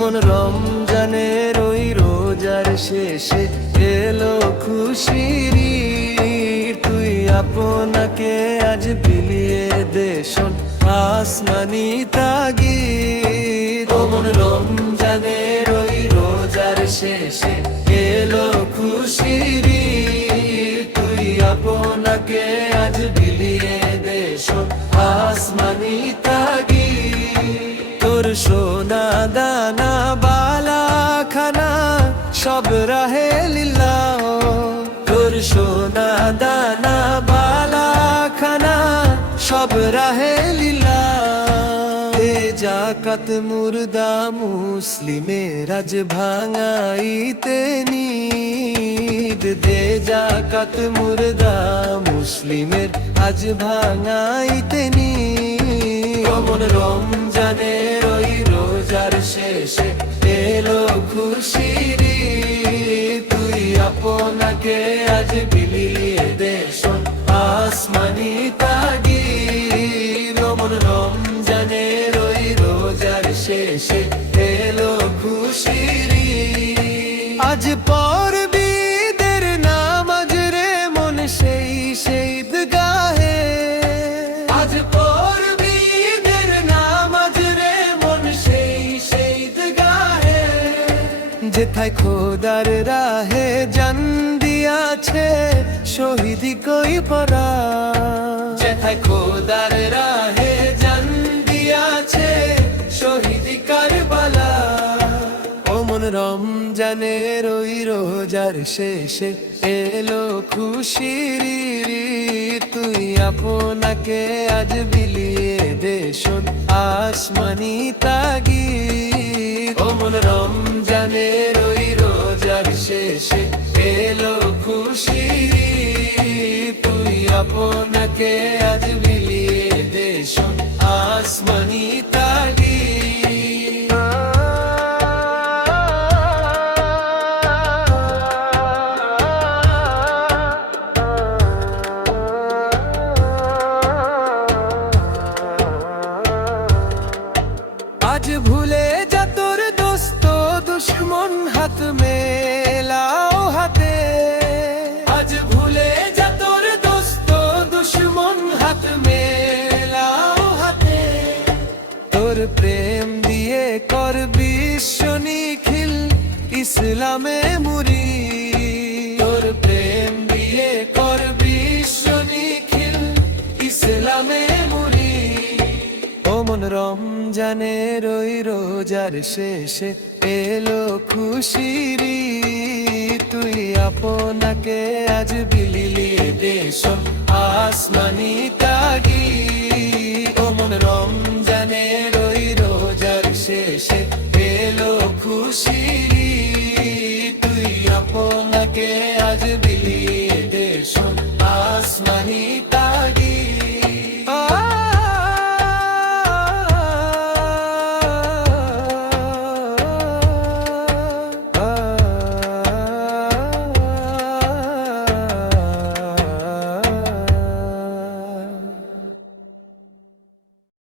মন রমজানের ওই রোজার শেষে এলো খুশির ঈদ। তুই আপনাকে আজ বিলিয়ে দে শোন আসমানি তাগিদ। ও মন রমজানের ওই রোজার শেষে এলো খুশির ঈদ। তুই আপনাকে আজ বিলিয়ে দে শোন আসমানি তাগিদ। তোর সোনা দানা বালা খানা সব রাহে লিল্লাহ। তোর সোনা দানা বালা খানা সব রাহে লিল্লাহ। দে জাকাত মুর্দা মুসলিমের আজ ভাঙাইতে নিদ। দে জাকাত মুর্দা মুসলিমের আজ ভাঙাইতে নিদ। মন রমজানের ওই রোজার শেষে এলো খুশির ঈদ। তুই আপনাকে আজ বিলিয়ে দে শোন আসমানি তাগিদ। মন রমজানের ওই রোজার শেষে এলো খুশির ঈদ। আজ পড়বি ঈদের নামাজ রে মন সেই ঈদগাহে। আজ পড়বি ঈদের নামাজ রে মন সেই ঈদগাহে। যেথায় খোদার রাহে জান দিয়াছে শহীদি কই পরা। যেথায় খোদার রাহে জান দিয়াছে শহীদি কারবালা। ও মন রমজানের ওই রোজার শেষে এলো খুশির ঈদ। তুই আপনাকে আজ বিলিয়ে দে শোন আসমানি তাগিদ। ও মন রমজানের ওই রোজার শেষে এলো খুশির ঈদ। তুই আপনাকে আজ বিলিয়ে দে শোন আসমানি তাগিদ। আজ ভুলে যা তোর দোস্ত দুশ্মন হাত মেলাও হাতে। আজ ভুলে যা তোর দোস্ত দুশ্মন হাত মেলাও হাতে। তোর প্রেম দিয়ে কর বিশ্ব নিখিল ইসলামে মুরি। তোর প্রেম দিয়ে কর বিশ্ব নিখিল ইসলামে মুরি। ও মন রমজানের ওই রোজার শেষে এলো খুশির ঈদ। তুই আপনাকে আজ বিলিয়ে দে শোন আসমানি তাগিদ। ও মন রমজানের ওই রোজার শেষে এলো খুশির ঈদ। তুই আপনাকে আজ বিলিয়ে দে শোন আসমানি তাগিদ।